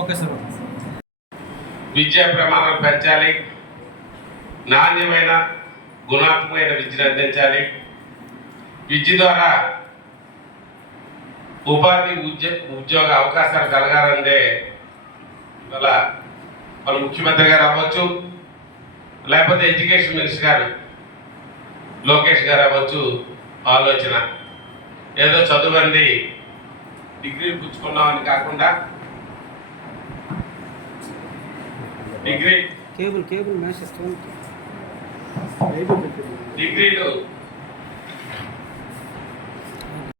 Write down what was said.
Okay sir. విద్యా ప్రమాణం పెంచాలి. నాణ్యమైన గుణాత్మకమైన విద్యను అందించాలి. విద్య ద్వారా ఉపాధి ఉద్యో ఉద్యోగ అవకాశాలు కలగాలంటే ఇవాళ మన ముఖ్యమంత్రి గారు అవ్వచ్చు లేకపోతే ఎడ్యుకేషన్ మినిస్టర్ గారు లోకేష్ గారు అవ్వచ్చు ఆలోచన. ఏదో చదువండి డిగ్రీ పుచ్చుకున్నామని కాకుండా డిగ్రీ కేబుల్ కేబుల్ మ్యాచ్ డిగ్రీలు